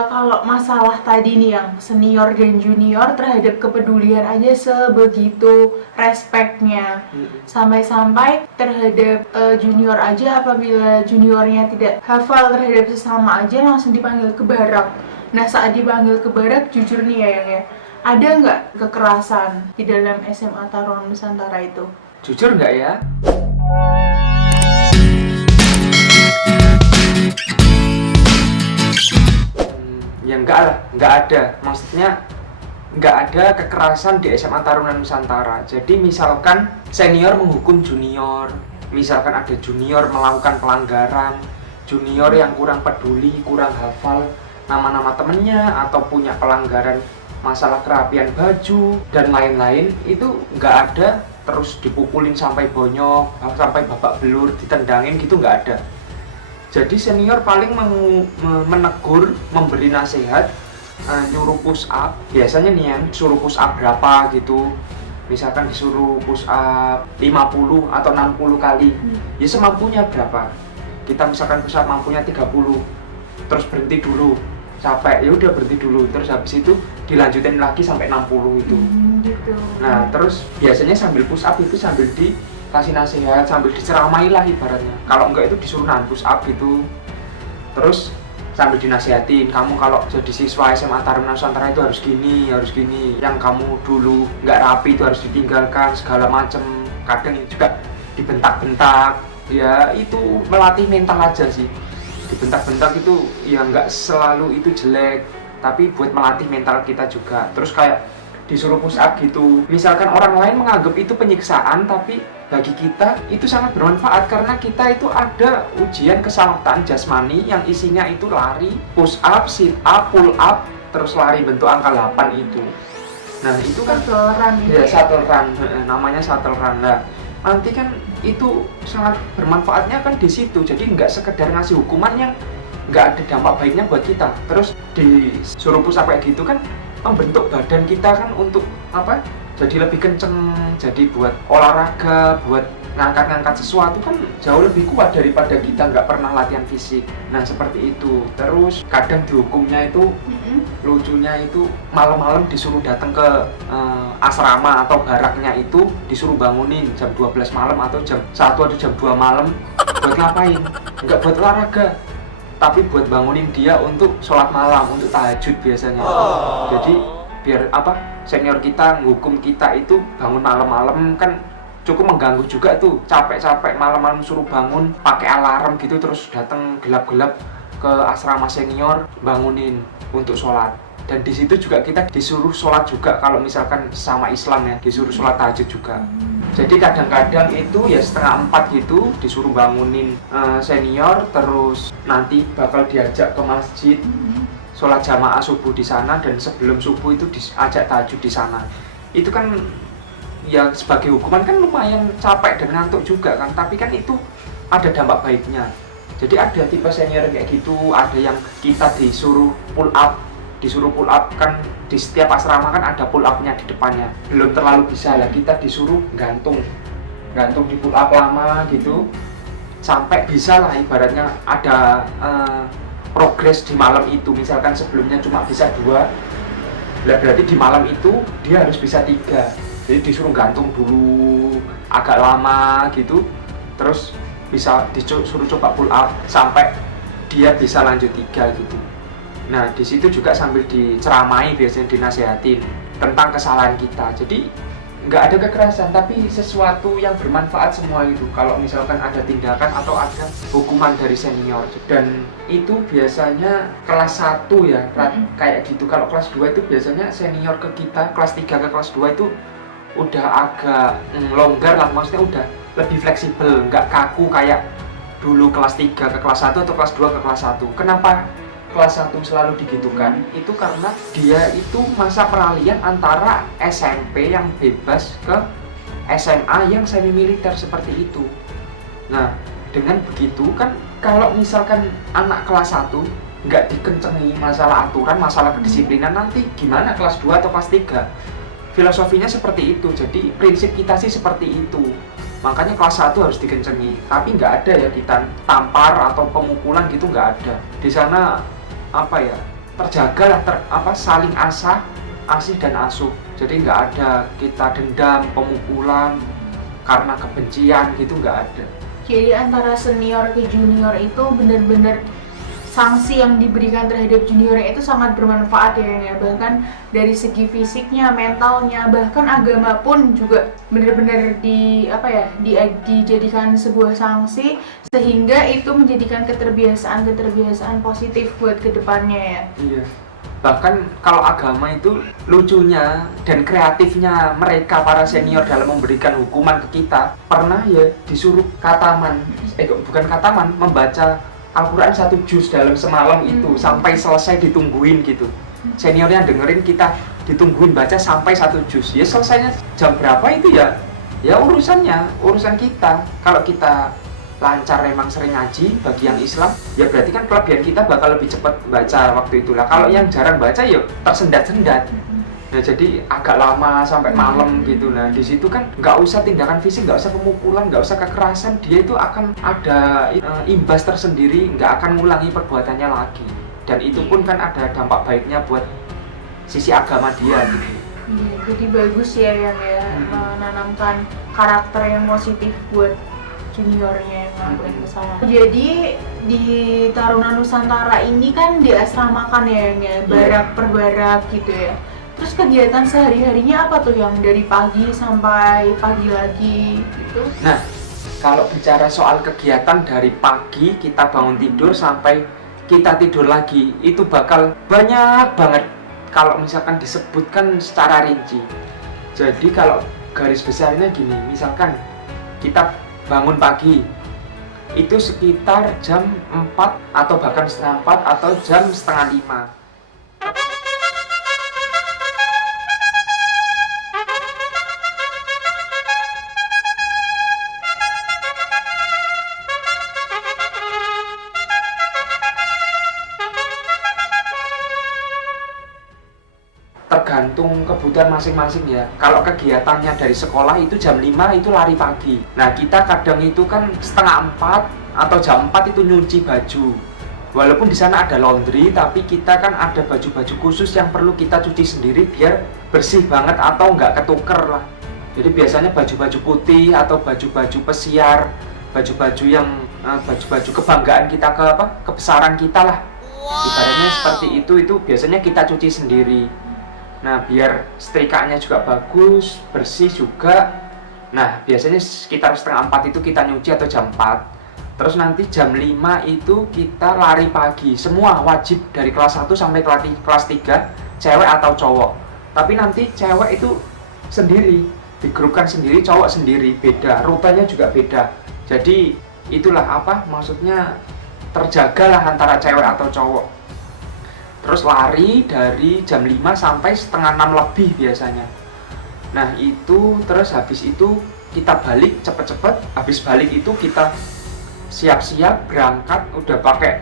Kalau masalah tadi nih yang senior dan junior terhadap kepedulian aja sebegitu respectnya, sampai-sampai terhadap junior aja apabila juniornya tidak hafal terhadap sesama aja langsung dipanggil ke barak. Nah saat dipanggil ke barak, jujur nih ya, ada nggak kekerasan di dalam SMA Tarunan Nusantara itu? Jujur nggak ya? Ya nggak ada. Maksudnya nggak ada kekerasan di SMA Tarunan Nusantara. Jadi misalkan senior menghukum junior, misalkan ada junior melakukan pelanggaran, junior yang kurang peduli, kurang hafal nama-nama temennya, atau punya pelanggaran masalah kerapian baju dan lain-lain, itu nggak ada terus dipukulin sampai bonyok, sampai babak belur, ditendangin gitu, nggak ada. Jadi senior paling menegur, memberi nasihat, nyuruh push up. Biasanya nih yang suruh push up berapa gitu. Misalkan disuruh push up 50 atau 60 kali. Ya semampunya berapa. Kita misalkan push up mampunya 30. Terus berhenti dulu. Capek, ya udah berhenti dulu. Terus habis itu dilanjutin lagi sampai 60 itu. Gitu. Nah, terus biasanya sambil push up itu sambil kasih nasihat, sambil diceramai lah ibaratnya. Kalau enggak itu disuruh nahan push up gitu. Terus sambil dinasihatin, kamu kalau jadi siswa SMA Tarunan Nusantara itu harus gini, yang kamu dulu nggak rapi itu harus ditinggalkan, segala macem. Kadang juga dibentak-bentak, ya itu melatih mental aja sih. Dibentak-bentak itu ya nggak selalu itu jelek, tapi buat melatih mental kita juga. Terus kayak disuruh push up gitu, misalkan orang lain menganggap itu penyiksaan, tapi bagi kita itu sangat bermanfaat karena kita itu ada ujian keselamatan jasmani yang isinya itu lari, push up, sit up, pull up, terus lari bentuk angka 8 itu. Nah itu kan shuttle run ya, shuttle run, namanya shuttle run. Nah, nanti kan itu sangat bermanfaatnya kan di situ. Jadi nggak sekedar ngasih hukuman yang nggak ada dampak baiknya buat kita. Terus disuruh push up kayak gitu kan membentuk badan kita kan untuk apa? Jadi lebih kenceng, jadi buat olahraga, buat ngangkat-ngangkat sesuatu kan jauh lebih kuat daripada kita nggak pernah latihan fisik. Nah seperti itu. Terus kadang dihukumnya itu lucunya itu malam-malam disuruh datang ke asrama atau baraknya itu, disuruh bangunin jam 12 malam atau jam 1 atau jam 2 malam. Buat ngapain? Nggak buat olahraga, tapi buat bangunin dia untuk sholat malam, untuk tahajud biasanya. Jadi biar senior kita menghukum kita itu bangun malam-malam kan cukup mengganggu juga tuh, capek-capek malam-malam suruh bangun pakai alarm gitu, terus datang gelap-gelap ke asrama senior bangunin untuk sholat. Dan di situ juga kita disuruh sholat juga, kalau misalkan sama Islam ya disuruh sholat tahajud juga. Jadi kadang-kadang itu ya 3:30 gitu disuruh bangunin senior, terus nanti bakal diajak ke masjid sholat jamaah subuh di sana, dan sebelum subuh itu diajak tahajud di sana. Itu kan ya sebagai hukuman kan lumayan capek dan ngantuk juga kan, tapi kan itu ada dampak baiknya. Jadi ada tipe senior kayak gitu, ada yang kita disuruh pull up kan di setiap asrama kan ada pull up-nya di depannya. Belum terlalu bisa lah, kita disuruh gantung di pull up lama gitu sampai bisa lah ibaratnya ada progres di malam itu. Misalkan sebelumnya cuma bisa 2, berarti di malam itu dia harus bisa 3. Jadi disuruh gantung dulu agak lama gitu, terus bisa disuruh coba pull up sampai dia bisa lanjut 3 gitu. Nah di situ juga sambil diceramai, biasanya dinasihatin tentang kesalahan kita. Jadi nggak ada kekerasan, tapi sesuatu yang bermanfaat semua itu. Kalau misalkan ada tindakan atau ada hukuman dari senior, dan itu biasanya kelas 1 ya, kayak gitu. Kalau kelas 2 itu biasanya senior ke kita, kelas 3 ke kelas 2 itu udah agak longgar lah, maksudnya udah lebih fleksibel, nggak kaku kayak dulu kelas 3 ke kelas 1 atau kelas 2 ke kelas 1. Kenapa kelas 1 selalu digitukan? Itu karena dia itu masa peralihan antara SMP yang bebas ke SMA yang semi militer seperti itu. Nah dengan begitu kan, kalau misalkan anak kelas 1 nggak dikencengi masalah aturan, masalah kedisiplinan, nanti gimana kelas 2 atau kelas 3? Filosofinya seperti itu. Jadi prinsip kita sih seperti itu. Makanya kelas 1 harus dikencengi. Tapi nggak ada ya kita tampar atau pemukulan gitu, nggak ada. Di sana terjaga lah, saling asih dan asuh. Jadi nggak ada kita dendam, pemukulan karena kebencian gitu, nggak ada. Jadi antara senior ke junior itu benar-benar sanksi yang diberikan terhadap juniornya itu sangat bermanfaat ya. Bahkan dari segi fisiknya, mentalnya, bahkan agama pun juga benar-benar dijadikan sebuah sanksi sehingga itu menjadikan keterbiasaan positif buat kedepannya ya. Iya. Bahkan kalau agama itu lucunya dan kreatifnya mereka para senior dalam memberikan hukuman ke kita, pernah ya disuruh membaca Al-Quran 1 juz dalam semalam itu sampai selesai, ditungguin gitu. Seniornya dengerin, kita ditungguin baca sampai 1 juz. Ya selesainya jam berapa itu ya urusan kita. Kalau kita lancar emang sering ngaji bagi yang Islam, ya berarti kan kelebihan kita bakal lebih cepat baca waktu itulah. Kalau yang jarang baca ya tersendat-sendat. Nah jadi agak lama sampai malam gitu. Nah di situ kan nggak usah tindakan fisik, nggak usah pemukulan, nggak usah kekerasan, dia itu akan ada imbas tersendiri, nggak akan ngulangi perbuatannya lagi. Dan itu pun kan ada dampak baiknya buat sisi agama dia gitu. Jadi bagus ya yang menanamkan karakter yang positif buat juniornya yang ngelakuin kesalahan. Jadi di Taruna Nusantara ini kan diasramakan ya, barak per barak gitu ya. Terus kegiatan sehari-harinya apa tuh yang dari pagi sampai pagi lagi gitu? Nah, kalau bicara soal kegiatan dari pagi kita bangun tidur sampai kita tidur lagi, itu bakal banyak banget kalau misalkan disebutkan secara rinci. Jadi kalau garis besarnya gini, misalkan kita bangun pagi, itu sekitar jam 4 atau bahkan setengah 4 atau jam setengah 5. Tergantung kebutuhan masing-masing ya. Kalau kegiatannya dari sekolah itu jam 5 itu lari pagi. Nah kita kadang itu kan setengah 4 atau jam 4 itu nyuci baju. Walaupun di sana ada laundry, tapi kita kan ada baju-baju khusus yang perlu kita cuci sendiri biar bersih banget atau nggak ketuker lah. Jadi biasanya baju-baju putih atau baju-baju pesiar, baju-baju yang baju-baju kebanggaan kita, kebesaran kita lah. Ibaratnya seperti itu biasanya kita cuci sendiri. Nah biar setrikanya juga bagus, bersih juga. Nah biasanya sekitar setengah 4 itu kita nyuci atau jam 4. Terus nanti jam 5 itu kita lari pagi. Semua wajib dari kelas 1 sampai kelas 3, cewek atau cowok. Tapi nanti cewek itu sendiri, digrupkan sendiri, cowok sendiri, beda. Rutenya juga beda. Jadi itulah maksudnya terjagalah antara cewek atau cowok. Terus lari dari jam 5 sampai setengah 6 lebih biasanya. Nah itu terus habis itu kita balik cepet-cepet. Habis balik itu kita siap-siap berangkat, udah pakai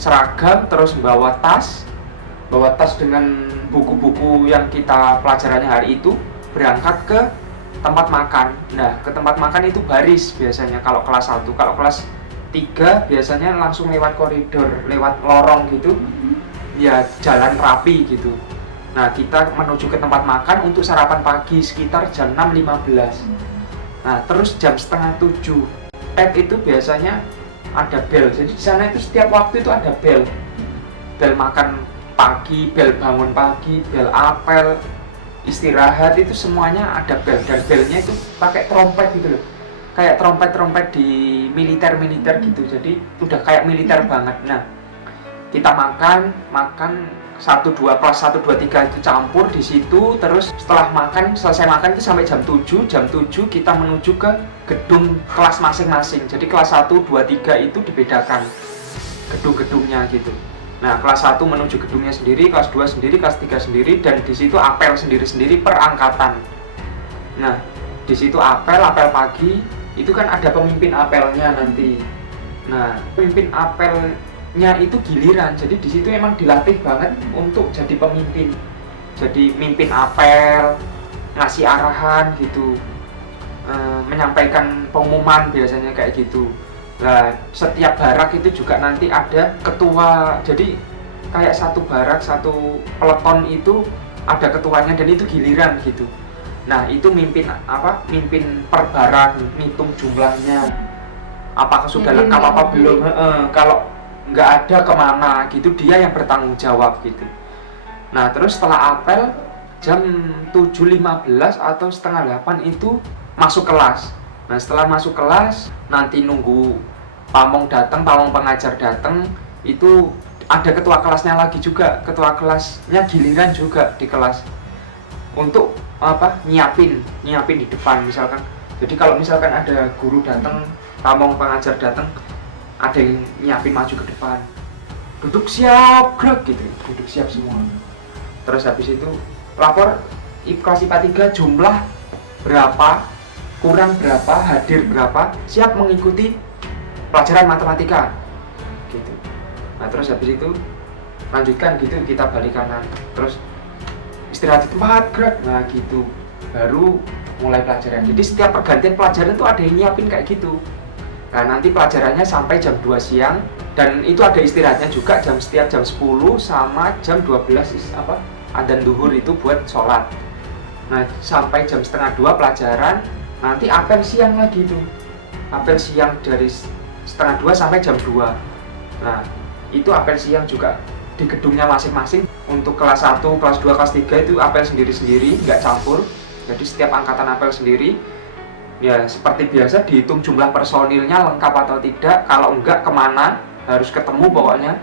seragam, terus bawa tas dengan buku-buku yang kita pelajarannya hari itu, berangkat ke tempat makan. Nah ke tempat makan itu baris biasanya kalau kelas 1. Kalau kelas 3 biasanya langsung lewat koridor, lewat lorong gitu, ya jalan rapi gitu. Nah kita menuju ke tempat makan untuk sarapan pagi sekitar jam 6.15. Nah terus jam setengah 7 itu biasanya ada bel. Jadi di sana itu setiap waktu itu ada bel makan pagi, bel bangun pagi, bel apel, istirahat, itu semuanya ada bel. Dan belnya itu pakai trompet gitu loh, kayak trompet di militer gitu. Jadi udah kayak militer banget. Nah kita makan 1, 2, kelas 1, 2, 3 itu campur di situ. Terus setelah selesai makan itu sampai jam 7. Jam 7 kita menuju ke gedung kelas masing-masing. Jadi kelas 1, 2, 3 itu dibedakan gedung-gedungnya gitu. Nah kelas 1 menuju gedungnya sendiri, kelas 2 sendiri, kelas 3 sendiri. Dan di situ apel sendiri-sendiri per angkatan. Nah di situ apel pagi itu kan ada pemimpin apelnya nanti. Nah pemimpin apelnya itu giliran, jadi di situ emang dilatih banget untuk jadi pemimpin, jadi mimpin apel, ngasih arahan gitu, menyampaikan pengumuman biasanya kayak gitu. Nah setiap barak itu juga nanti ada ketua, jadi kayak satu barak, satu peleton itu ada ketuanya dan itu giliran gitu. Nah itu mimpin per barak, ngitung jumlahnya, apakah sudah Jadi lengkap apa nanti- belum. Kalau nggak ada kemana gitu, dia yang bertanggung jawab gitu. Nah terus setelah apel jam 7.15 atau setengah 8 itu masuk kelas. Nah setelah masuk kelas nanti nunggu pamong datang, pamong pengajar datang, itu ada ketua kelasnya lagi juga, ketua kelasnya giliran juga di kelas untuk nyiapin di depan misalkan. Jadi kalau misalkan ada guru datang, pamong pengajar datang, ada yang nyiapin maju ke depan, duduk siap gerak gitu, duduk siap semua. Terus habis itu lapor kelas IPA 3 jumlah berapa, kurang berapa, hadir berapa, siap mengikuti pelajaran matematika gitu. Nah terus habis itu lanjutkan gitu, kita balik kanan, terus istirahat di tempat gerak, nah gitu baru mulai pelajaran. Jadi setiap pergantian pelajaran tuh ada yang nyiapin kayak gitu. Nah nanti pelajarannya sampai jam 2 siang dan itu ada istirahatnya juga setiap jam 10 sama jam 12 adzan duhur itu buat sholat. Nah sampai jam setengah 2 pelajaran, nanti apel siang lagi tuh, apel siang dari setengah 2 sampai jam 2. Nah itu apel siang juga di gedungnya masing-masing. Untuk kelas 1, kelas 2, kelas 3 itu apel sendiri-sendiri, nggak campur. Jadi setiap angkatan apel sendiri. Ya seperti biasa dihitung jumlah personilnya lengkap atau tidak. Kalau enggak kemana, harus ketemu pokoknya.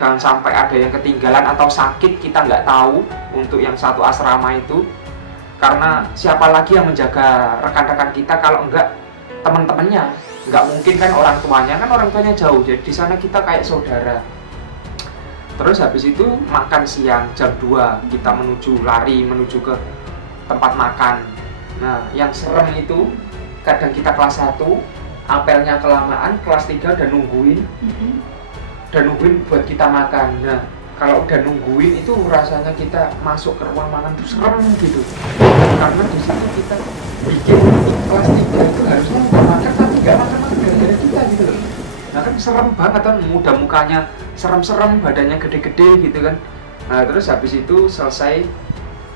Jangan sampai ada yang ketinggalan atau sakit, kita nggak tahu untuk yang satu asrama itu. Karena siapa lagi yang menjaga rekan-rekan kita kalau enggak teman-temannya. Nggak mungkin kan orang tuanya jauh, jadi di sana kita kayak saudara. Terus habis itu makan siang jam 2 kita lari menuju ke tempat makan. Nah yang serem itu kadang kita kelas 1 apelnya kelamaan, kelas 3 udah nungguin buat kita makan. Nah kalau udah nungguin itu rasanya kita masuk ke ruang makan tuh serem gitu, karena di situ kita bikin kelas 3 itu harusnya udah makan tapi nggak makan gara-gara kita gitu loh. Nah kan serem banget kan, mudah mukanya serem-serem, badannya gede-gede gitu kan. Nah terus habis itu selesai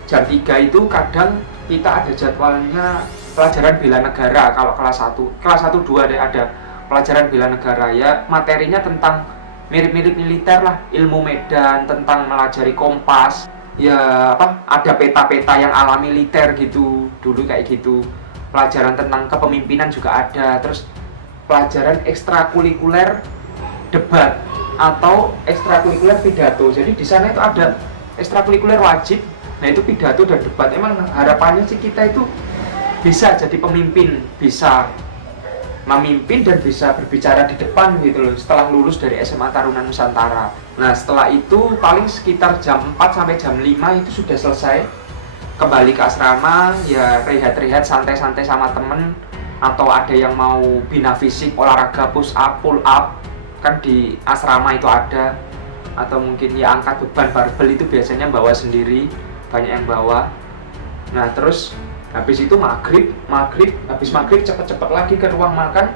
jam 3 itu kadang kita ada jadwalnya pelajaran bela negara. Kalau kelas 1 2 ada pelajaran bela negara, ya materinya tentang mirip-mirip militer lah, ilmu medan, tentang melajari kompas, ya ada peta-peta yang ala militer gitu, dulu kayak gitu. Pelajaran tentang kepemimpinan juga ada, terus pelajaran ekstrakurikuler debat atau ekstrakurikuler pidato. Jadi di sana itu ada ekstrakurikuler wajib, nah itu pidato dan debat. Emang harapannya sih kita itu bisa jadi pemimpin, bisa memimpin dan bisa berbicara di depan gitu loh setelah lulus dari SMA Taruna Nusantara. Nah setelah itu paling sekitar jam 4 sampai jam 5 itu sudah selesai, kembali ke asrama, ya rehat-rehat santai-santai sama temen, atau ada yang mau bina fisik, olahraga push up, pull up, kan di asrama itu ada, atau mungkin ya angkat beban barbel itu biasanya bawa sendiri, banyak yang bawa. Nah terus habis itu habis maghrib cepet-cepet lagi ke ruang makan,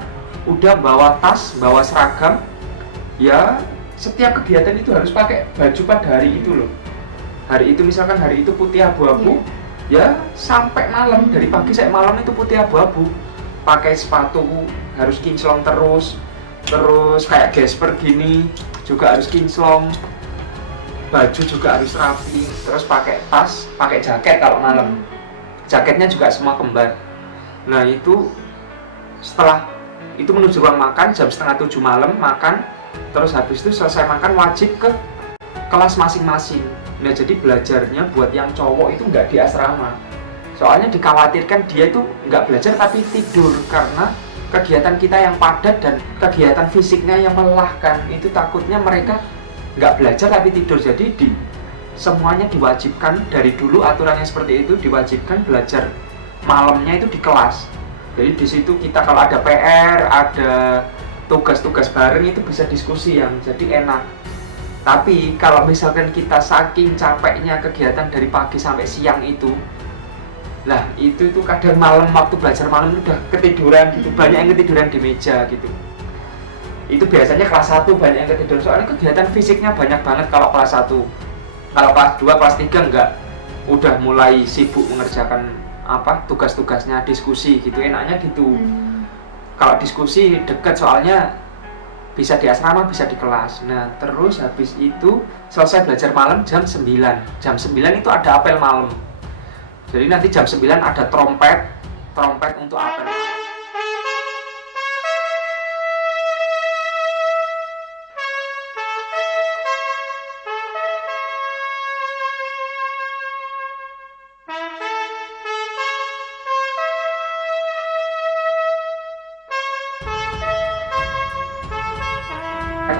udah bawa tas, bawa seragam. Ya setiap kegiatan itu harus pakai baju pada hari itu loh. Hari itu misalkan hari itu putih abu-abu, ya sampai malam, dari pagi sampai malam itu putih abu-abu. Pakai sepatu harus kinclong terus kayak gesper gini juga harus kinclong, baju juga harus rapi, terus pakai tas, pakai jaket kalau malam. Jaketnya juga semua kembar. Nah itu setelah itu menuju ruang makan jam 6:30 malam makan, terus habis itu selesai makan wajib ke kelas masing-masing. Nah jadi belajarnya buat yang cowok itu nggak di asrama, soalnya dikhawatirkan dia itu nggak belajar tapi tidur, karena kegiatan kita yang padat dan kegiatan fisiknya yang melelahkan, itu takutnya mereka nggak belajar tapi tidur. Jadi semuanya diwajibkan dari dulu, aturannya seperti itu, diwajibkan belajar malamnya itu di kelas. Jadi di situ kita kalau ada PR, ada tugas-tugas bareng itu bisa diskusi yang jadi enak. Tapi kalau misalkan kita saking capeknya kegiatan dari pagi sampai siang itu, nah itu kadang malam waktu belajar malam udah ketiduran gitu, banyak yang ketiduran di meja gitu. Itu biasanya kelas 1 banyak yang ketiduran, soalnya kegiatan fisiknya banyak banget kalau kelas 1. Kalau kelas 2, kelas 3 enggak, udah mulai sibuk mengerjakan tugas-tugasnya, diskusi gitu, enaknya gitu. Kalau diskusi deket soalnya bisa di asrama, bisa di kelas. Nah, terus habis itu selesai belajar malam jam 9. Jam 9 itu ada apel malam. Jadi nanti jam 9 ada trompet untuk apel malam.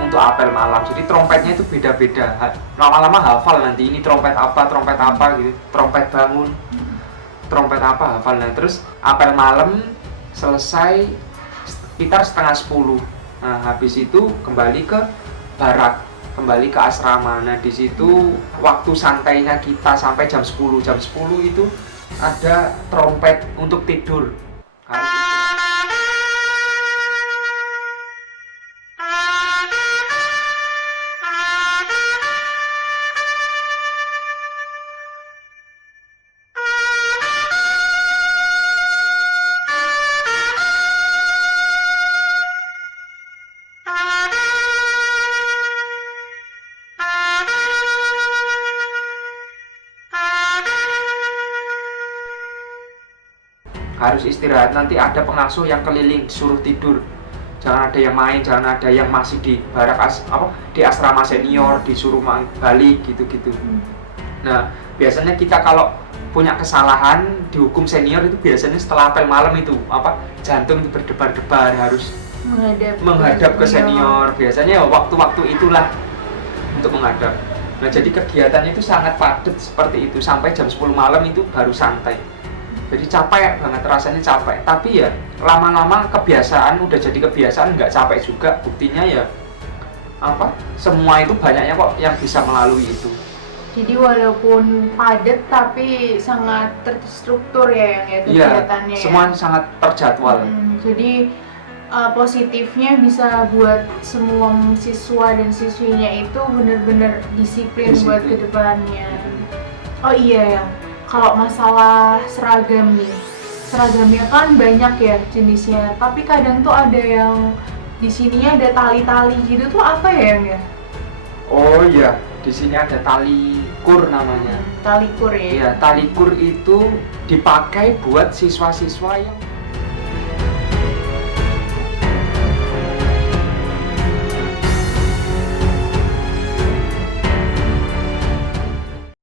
Untuk apel malam, jadi trompetnya itu beda-beda, lama-lama hafal nanti ini trompet apa gitu, trompet bangun, trompet apa hafal. Nah terus apel malam selesai sekitar setengah 10. Nah habis itu kembali ke barak, kembali ke asrama. Nah di situ waktu santainya kita sampai jam 10. Jam 10 itu ada trompet untuk tidur. Harus istirahat, nanti ada pengasuh yang keliling suruh tidur, jangan ada yang main, jangan ada yang masih di barak di asrama senior disuruh balik gitu-gitu. Nah biasanya kita kalau punya kesalahan dihukum senior itu biasanya setelah apel malam itu jantung itu berdebar-debar, harus menghadap ke senior. Biasanya waktu-waktu itulah untuk menghadap. Nah jadi kegiatannya itu sangat padat seperti itu sampai jam 10 malam itu baru santai. Jadi capek banget, rasanya capek. Tapi ya lama-lama kebiasaan, udah jadi kebiasaan, nggak capek juga. Buktinya ya semua itu banyaknya kok yang bisa melalui itu. Jadi walaupun padat tapi sangat terstruktur ya kegiatannya. Iya, semua sangat terjadwal. Jadi positifnya bisa buat semua siswa dan siswinya itu benar-benar disiplin buat kedepannya. Oh iya ya. Kalau masalah seragam nih, seragamnya kan banyak ya jenisnya, tapi kadang tuh ada yang di sininya ada tali-tali gitu tuh apa ya? Oh iya, di sini ada tali kur namanya. Tali kur ya? Iya, tali kur itu dipakai buat siswa-siswa yang